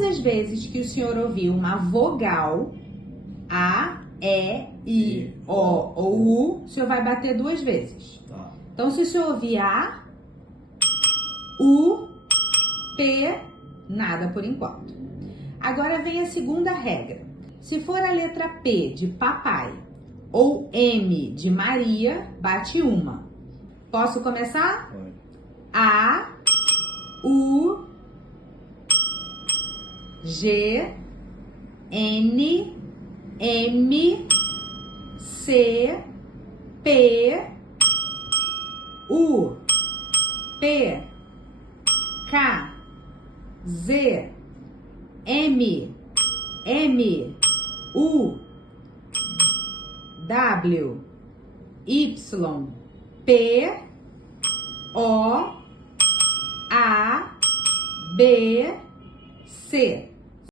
todas as vezes que o senhor ouvir uma vogal, A, E, I, O ou U, o senhor vai bater 2 vezes. Tá. Então, se o senhor ouvir A, U, P, nada por enquanto. Agora vem a segunda regra. Se for a letra P de papai ou M de Maria, bate uma. Posso começar? Pode. A, U, G, N, M, C, P, U, P, K, Z, M, M, U, W, Y, P, O, A, B, C.